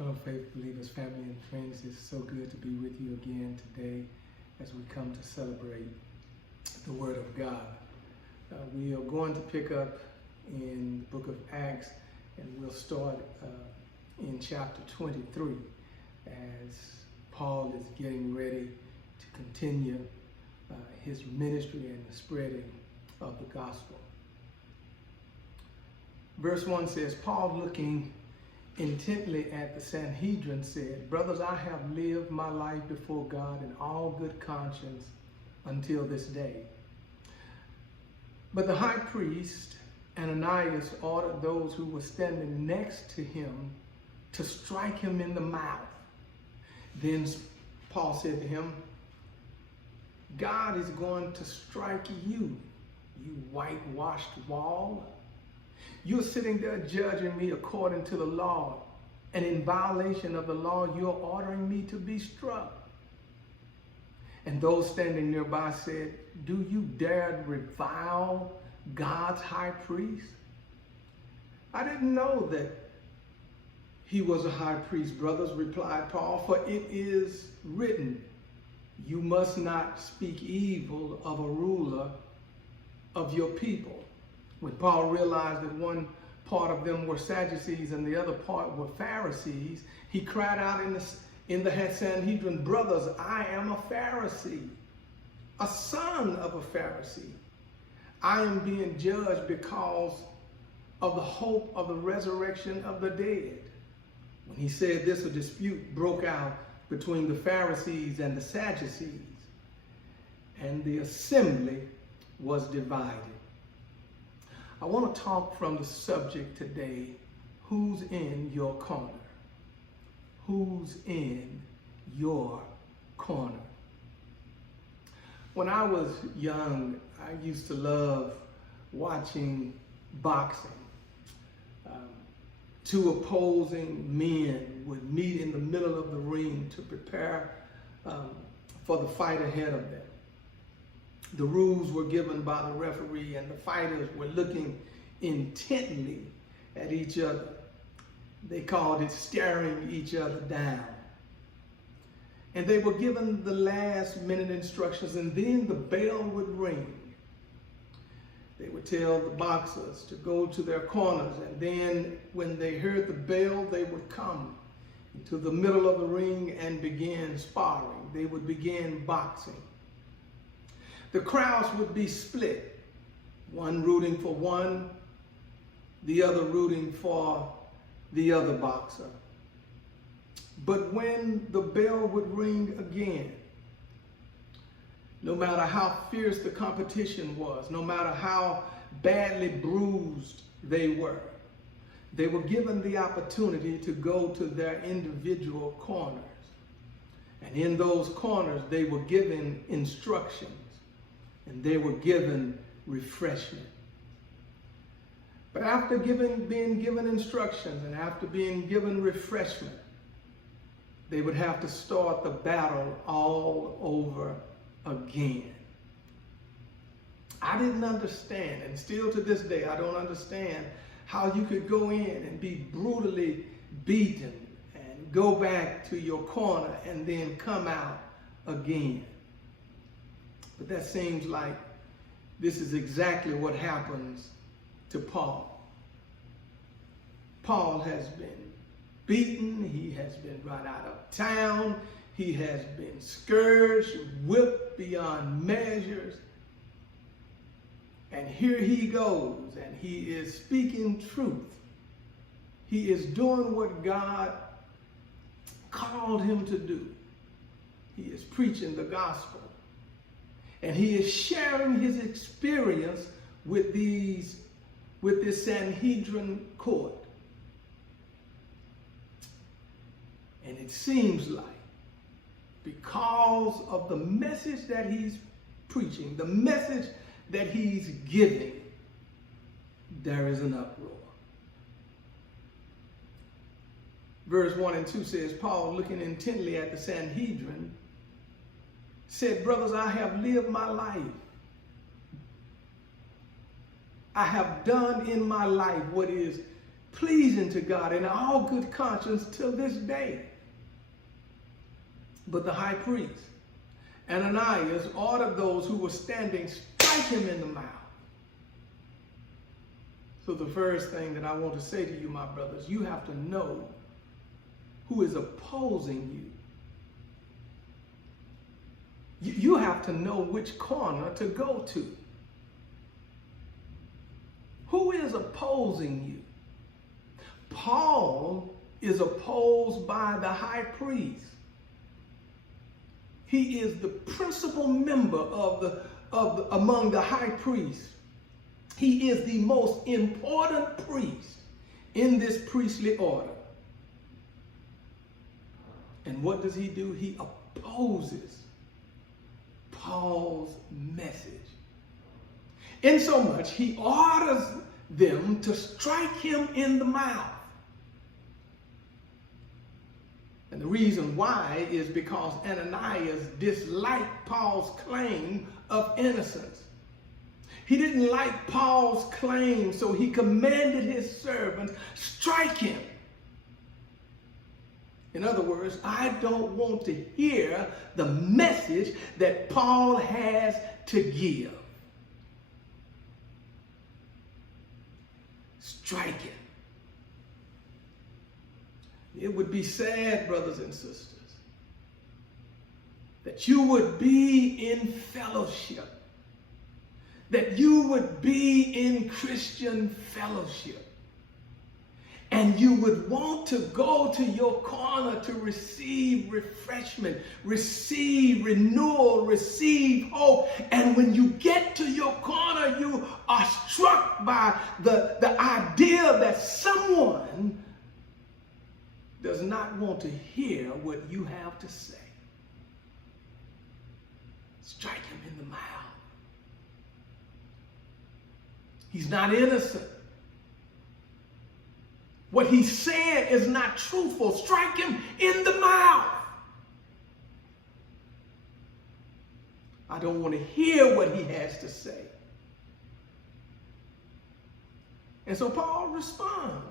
Hello, faith believers, family, and friends. It's so good to be with you again today as we come to celebrate the Word of God. We are going to pick up in the book of Acts, and we'll start in chapter 23 as Paul is getting ready to continue his ministry and the spreading of the gospel. Verse 1 says, Paul, looking intently at the Sanhedrin, said, "Brothers, I have lived my life before God in all good conscience until this day." But the high priest Ananias ordered those who were standing next to him to strike him in the mouth. Then Paul said to him, "God is going to strike you, you whitewashed wall. You're sitting there judging me according to the law, and in violation of the law, you're ordering me to be struck." And those standing nearby said, "Do you dare revile God's high priest?" "I didn't know that he was a high priest, brothers," replied Paul, "for it is written, you must not speak evil of a ruler of your people." When Paul realized that one part of them were Sadducees and the other part were Pharisees, he cried out in the Sanhedrin, "Brothers, I am a Pharisee, a son of a Pharisee. I am being judged because of the hope of the resurrection of the dead." When he said this, a dispute broke out between the Pharisees and the Sadducees, and the assembly was divided. I want to talk from the subject today, who's in your corner? Who's in your corner? When I was young, I used to love watching boxing. Two opposing men would meet in the middle of the ring to prepare for the fight ahead of them. The rules were given by the referee, and the fighters were looking intently at each other. They called it staring each other down. And they were given the last minute instructions, and then the bell would ring. They would tell the boxers to go to their corners, and then when they heard the bell, they would come into the middle of the ring and begin sparring. They would begin boxing. The crowds would be split, one rooting for one, the other rooting for the other boxer. But when the bell would ring again, no matter how fierce the competition was, no matter how badly bruised they were given the opportunity to go to their individual corners. And in those corners, they were given instructions, and they were given refreshment. But after being given instructions and after being given refreshment, they would have to start the battle all over again. I didn't understand, and still to this day, I don't understand how you could go in and be brutally beaten and go back to your corner and then come out again. But that seems like this is exactly what happens to Paul. Paul has been beaten. He has been run out of town. He has been scourged, whipped beyond measures. And here he goes, and he is speaking truth. He is doing what God called him to do. He is preaching the gospel. And he is sharing his experience with this Sanhedrin court. And it seems like because of the message that he's preaching, the message that he's giving, there is an uproar. Verse 1 and 2 says, Paul, looking intently at the Sanhedrin, said, "Brothers, I have lived my life. I have done in my life what is pleasing to God in all good conscience till this day. But the high priest, Ananias, ordered those who were standing, strike him in the mouth. So the first thing that I want to say to you, my brothers, you have to know who is opposing you. You have to know which corner to go to. Who is opposing you? Paul is opposed by the high priest. He is the principal member among the high priests. He is the most important priest in this priestly order. And what does he do? He opposes Paul's message. Insomuch, he orders them to strike him in the mouth. And the reason why is because Ananias disliked Paul's claim of innocence. He didn't like Paul's claim, so he commanded his servants, strike him. In other words, I don't want to hear the message that Paul has to give. Strike him. It would be sad, brothers and sisters, that you would be in fellowship, that you would be in Christian fellowship, and you would want to go to your corner to receive refreshment, receive renewal, receive hope. And when you get to your corner, you are struck by the idea that someone does not want to hear what you have to say. Strike him in the mouth. He's not innocent. What he's saying is not truthful. Strike him in the mouth. I don't want to hear what he has to say. And so Paul responds.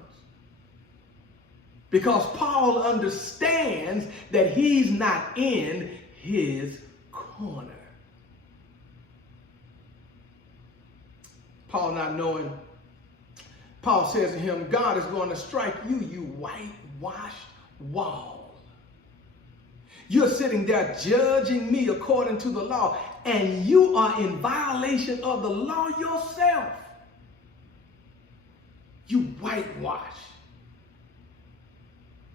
Because Paul understands that he's not in his corner. Paul not knowing, Paul says to him, God is going to strike you, you whitewashed wall. You're sitting there judging me according to the law, and you are in violation of the law yourself. You whitewash.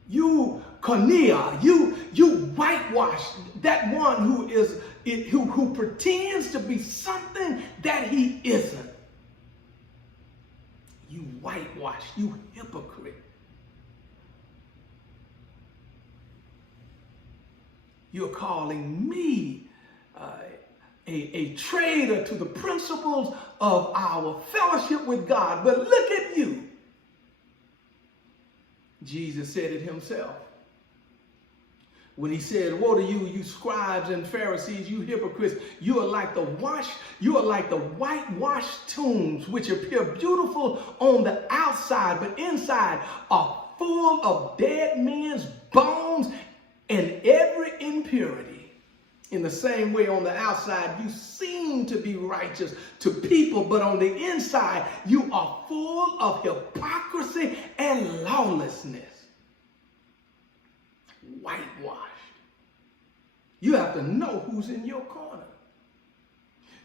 You cornea, you whitewash that one who pretends to be something that he isn't. You whitewash, you hypocrite. You're calling me a traitor to the principles of our fellowship with God. But look at you. Jesus said it himself when he said, woe to you, you scribes and Pharisees, you hypocrites. You are like the whitewashed tombs, which appear beautiful on the outside, but inside are full of dead men's bones and every impurity. In the same way, on the outside, you seem to be righteous to people, but on the inside, you are full of hypocrisy and lawlessness. Whitewashed. You have to know who's in your corner.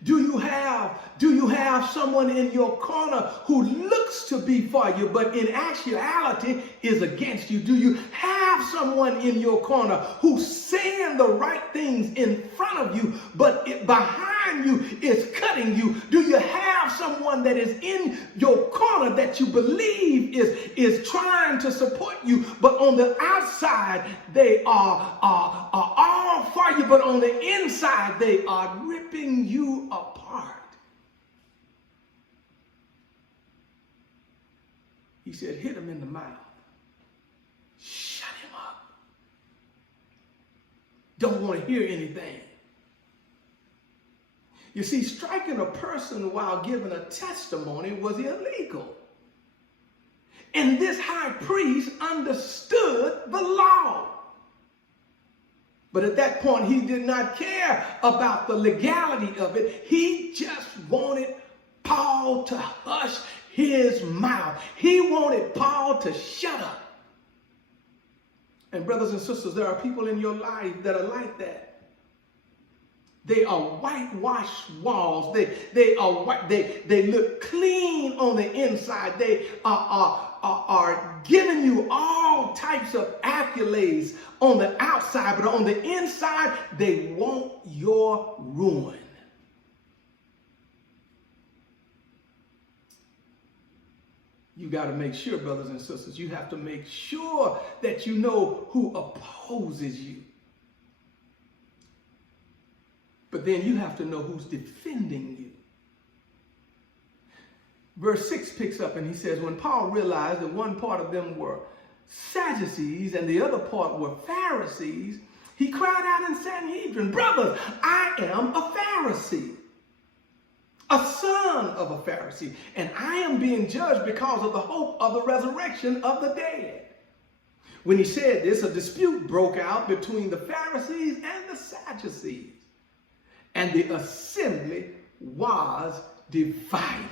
Do you have someone in your corner who looks to be for you, but in actuality is against you? Do you have someone in your corner who's saying the right things in front of you, but behind you is cutting you? Do you have someone that is in your corner that you believe is trying to support you, but on the outside they are all for you, but on the inside they are ripping you apart? He said, hit him in the mouth. Shut him up. Don't want to hear anything. You see, striking a person while giving a testimony was illegal. And this high priest understood the law. But at that point, he did not care about the legality of it. He just wanted Paul to hush his mouth. He wanted Paul to shut up. And brothers and sisters, there are people in your life that are like that. They are whitewashed walls. They look clean on the inside. They are giving you all types of accolades on the outside, but on the inside, they want your ruin. You got to make sure, brothers and sisters, you have to make sure that you know who opposes you. But then you have to know who's defending you. Verse 6 picks up and he says, when Paul realized that one part of them were Sadducees and the other part were Pharisees, he cried out in Sanhedrin, brothers, I am a Pharisee, a son of a Pharisee, and I am being judged because of the hope of the resurrection of the dead. When he said this, a dispute broke out between the Pharisees and the Sadducees, and the assembly was divided.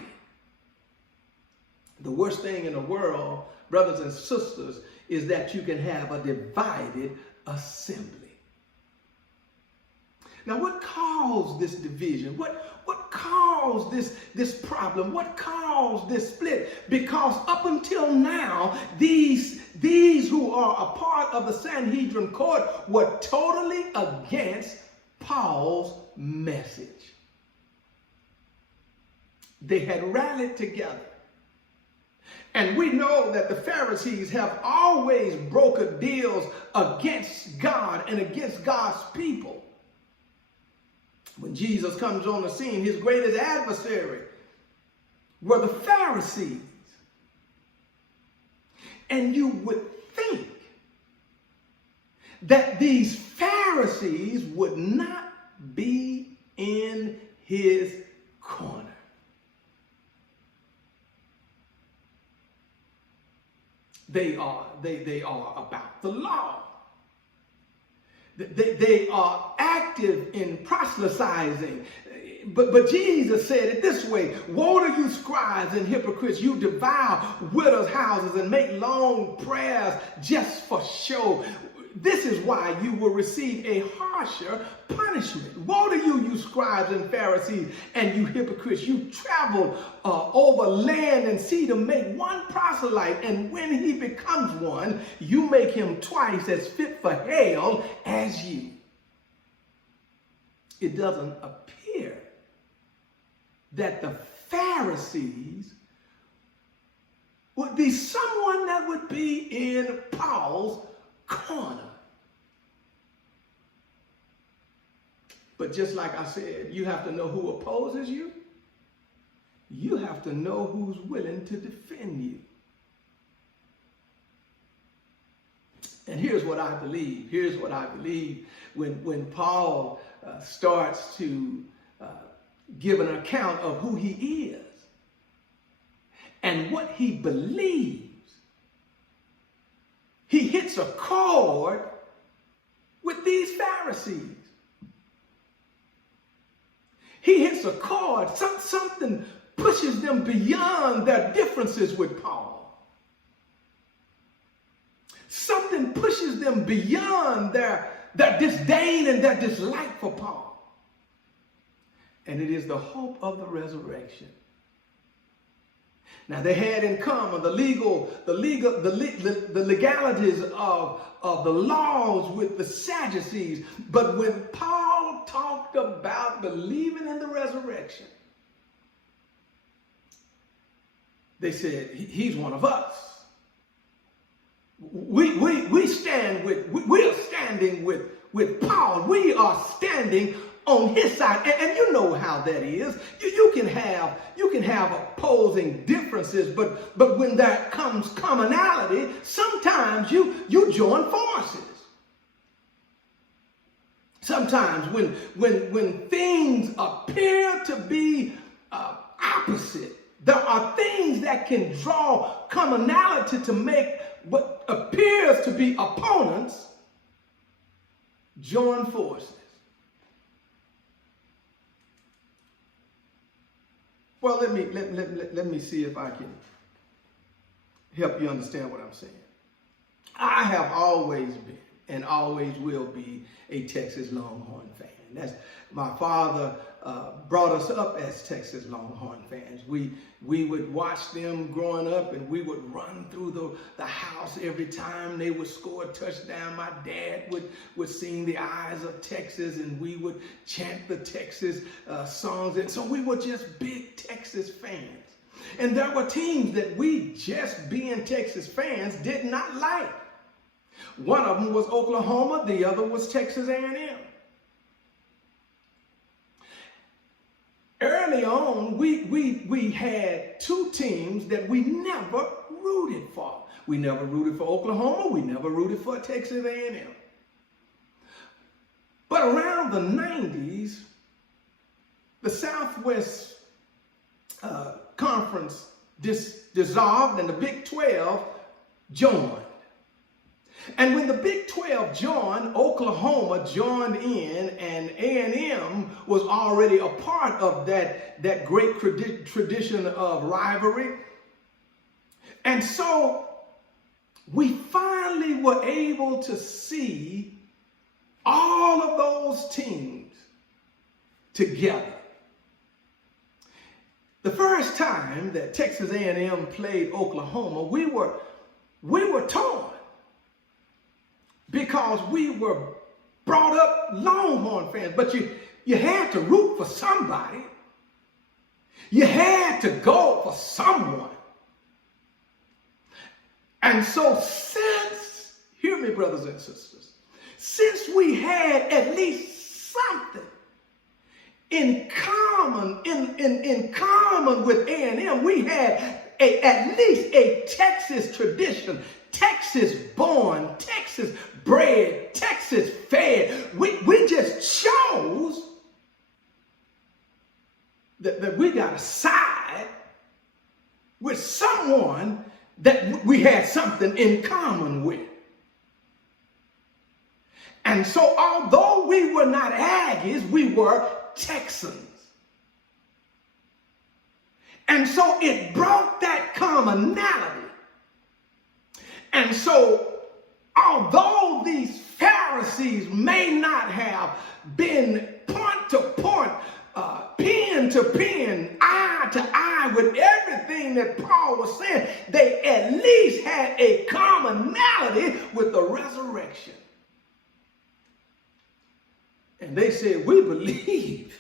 The worst thing in the world, brothers and sisters, is that you can have a divided assembly. Now, what caused this division? What caused this problem? What caused this split? Because up until now, these who are a part of the Sanhedrin court were totally against Paul's message. They had rallied together. And we know that the Pharisees have always brokered deals against God and against God's people. When Jesus comes on the scene, his greatest adversary were the Pharisees. And you would think that these Pharisees would not be in his corner. They are about the law. They are active in proselytizing. But Jesus said it this way, woe to you scribes and hypocrites, you devour widows' houses and make long prayers just for show. This is why you will receive a harsher punishment. Woe to you, you scribes and Pharisees, and you hypocrites. You travel over land and sea to make one proselyte, and when he becomes one, you make him twice as fit for hell as you. It doesn't appear that the Pharisees would be someone that would be in Paul's corner. But just like I said, you have to know who opposes you. You have to know who's willing to defend you. And here's what I believe. Here's what I believe when Paul starts to give an account of who he is and what he believes. He hits a chord with these Pharisees. He hits a chord. Something pushes them beyond their differences with Paul. Something pushes them beyond their disdain and their dislike for Paul. And it is the hope of the resurrection. Now, they had in common the legalities of the laws with the Sadducees. But when Paul talked about believing in the resurrection, they said, he's one of us. We're standing with Paul. We are standing on his side, and you know how that is. You can have opposing differences, but when there comes commonality, sometimes you join forces. Sometimes when things appear to be opposite, There are things that can draw commonality to make what appears to be opponents join forces. Well, let me see if I can help you understand what I'm saying. I have always been and always will be a Texas Longhorn fan. That's my father brought us up as Texas Longhorn fans. We would watch them growing up, and we would run through the house every time they would score a touchdown. My dad would sing the Eyes of Texas, and we would chant the Texas songs. And so we were just big Texas fans. And there were teams that we, just being Texas fans, did not like. One of them was Oklahoma. The other was Texas A&M. Early on, we had two teams that we never rooted for. We never rooted for Oklahoma. We never rooted for Texas A&M. But around the 90s, the Southwest Conference dissolved and the Big 12 joined. And when the Big 12 joined, Oklahoma joined in, and A&M was already a part of that great tradition of rivalry. And so we finally were able to see all of those teams together. The first time that Texas A&M played Oklahoma, we were torn, because we were brought up Longhorn fans. But you had to root for somebody. You had to go for someone. And so hear me, brothers and sisters, since we had at least something in common with A&M, we had at least a Texas tradition, Texas born, Texas bred, Texas fed. We just chose that we got to side with someone that we had something in common with. And so although we were not Aggies, we were Texans. And so it brought that commonality. And so although these Pharisees may not have been point to point, pen to pen, eye to eye with everything that Paul was saying, they at least had a commonality with the resurrection. And they said, we believe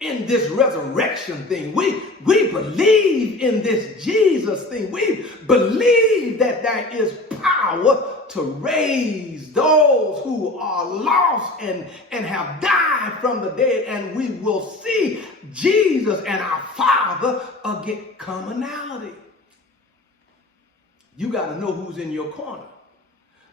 in this resurrection thing. We believe in this Jesus thing. We believe that there is power to raise those who are lost and have died from the dead, and we will see Jesus and our Father again. Commonality. You got to know who's in your corner.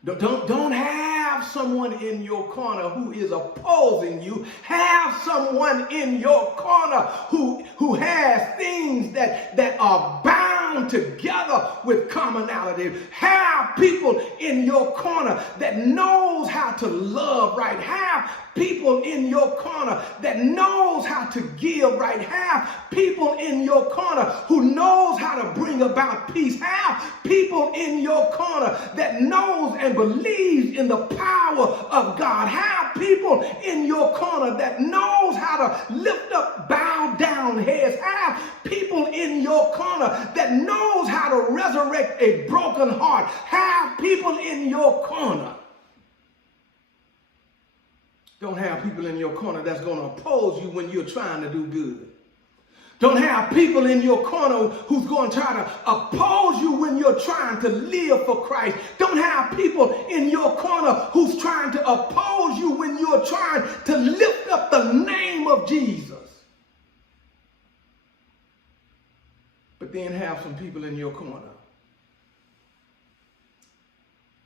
Don't have someone in your corner who is opposing you. Have someone in your corner who has things that are bound together with commonality. Have people in your corner that knows how to love right. Have people in your corner that knows how to give right. Have people in your corner who knows how to bring about peace. Have people in your corner that knows and believes in the power of God. Have people in your corner that knows how to lift up bowed down heads. Have people in your corner that knows how to resurrect a broken heart. Have people in your corner. Don't have people in your corner that's going to oppose you when you're trying to do good. Don't have people in your corner who's going to try to oppose you when you're trying to live for Christ. Don't have people in your corner who's trying to oppose you when you're trying to lift up the name of Jesus. But then have some people in your corner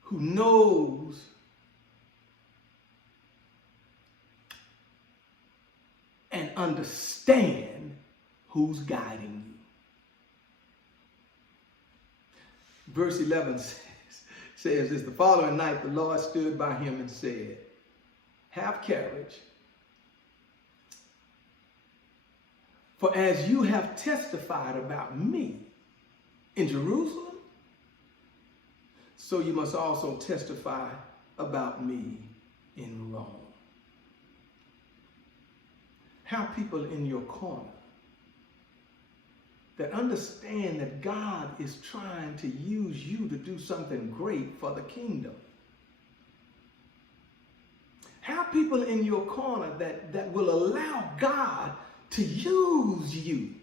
who knows and understand who's guiding you. Verse 11 says this, the following night the Lord stood by him and said, have courage, for as you have testified about me in Jerusalem, so you must also testify about me in Rome. Have people in your corner that understand that God is trying to use you to do something great for the kingdom. Have people in your corner that will allow God to use you.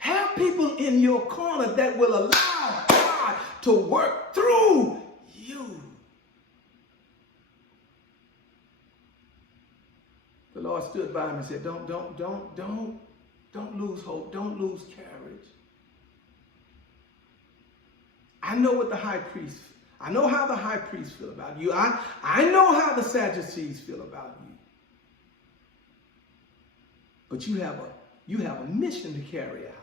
Have people in your corner that will allow God to work through you. The Lord stood by him and said, don't lose hope. Don't lose courage. I know what the high priest, I know how the high priest feel about you. I know how the Sadducees feel about you. But you have a mission to carry out.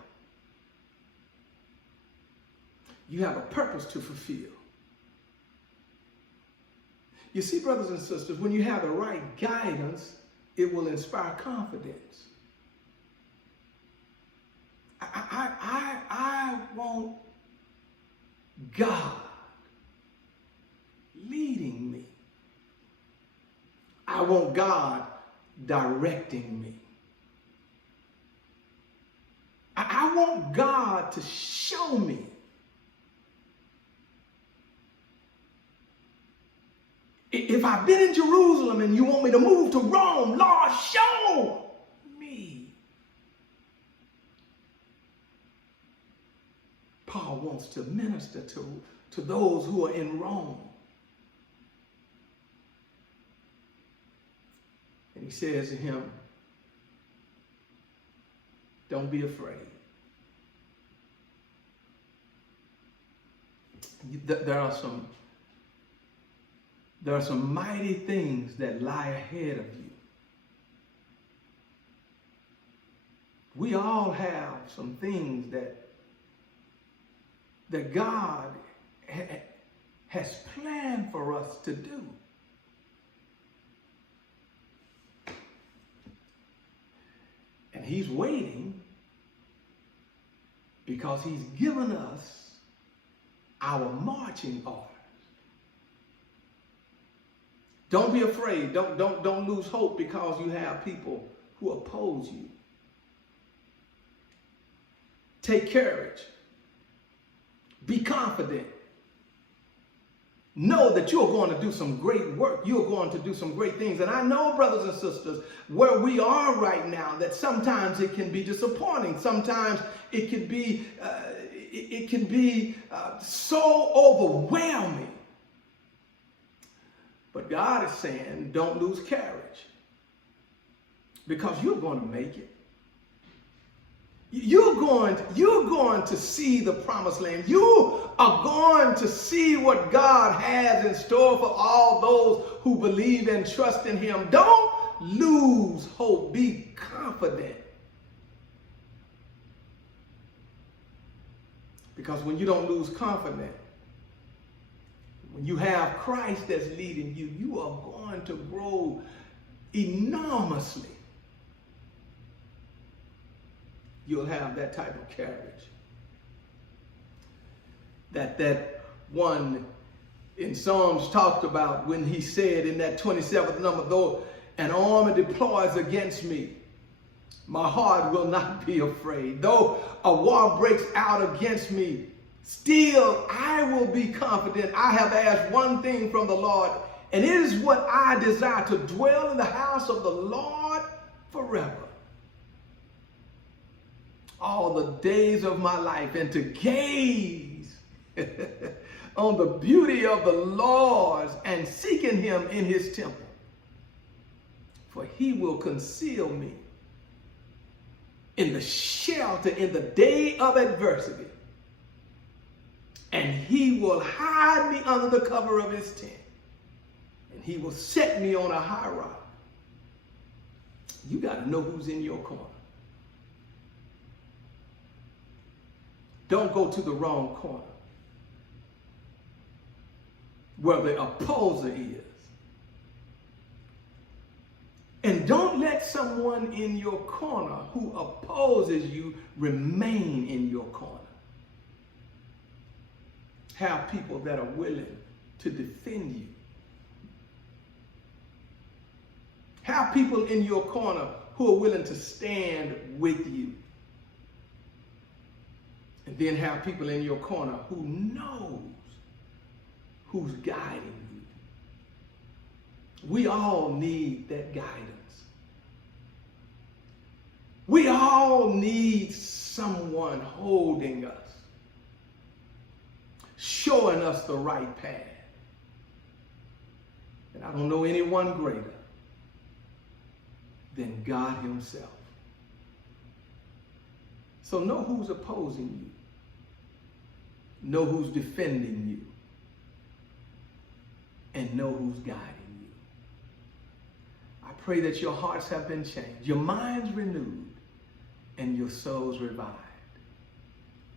You have a purpose to fulfill. You see, brothers and sisters, when you have the right guidance, it will inspire confidence. I want God leading me. I want God directing me. I want God to show me. If I've been in Jerusalem and you want me to move to Rome, Lord, show me. Paul wants to minister to those who are in Rome. And he says to him, don't be afraid. There are some mighty things that lie ahead of you. We all have some things that God has planned for us to do. And he's waiting because he's given us our marching orders. Don't be afraid. Don't lose hope because you have people who oppose you. Take courage. Be confident. Know that you're going to do some great work. You're going to do some great things. And I know, brothers and sisters, where we are right now, that sometimes it can be disappointing. Sometimes it can be so overwhelming. But God is saying, don't lose courage, because you're going to make it. You're going to see the promised land. You are going to see what God has in store for all those who believe and trust in him. Don't lose hope. Be confident. Because when you don't lose confidence, when you have Christ that's leading you, you are going to grow enormously. You'll have that type of courage. That one in Psalms talked about when he said in that 27th number, though an army deploys against me, my heart will not be afraid. Though a war breaks out against me, still I will be confident. I have asked one thing from the Lord, and it is what I desire, to dwell in the house of the Lord forever, all the days of my life, and to gaze on the beauty of the Lord and seeking him in his temple. For he will conceal me in the shelter in the day of adversity, and he will hide me under the cover of his tent, and he will set me on a high rock. You got to know who's in your corner. Don't go to the wrong corner. where the opposer is. And don't let someone in your corner who opposes you remain in your corner. Have people that are willing to defend you. Have people in your corner who are willing to stand with you. And then have people in your corner who knows who's guiding you. We all need that guidance. We all need someone holding us, showing us the right path. And I don't know anyone greater than God himself. So know who's opposing you. Know who's defending you. And know who's guiding you. I pray that your hearts have been changed, your minds renewed, and your souls revived.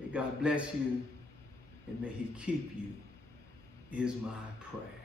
May God bless you, and may he keep you, is my prayer.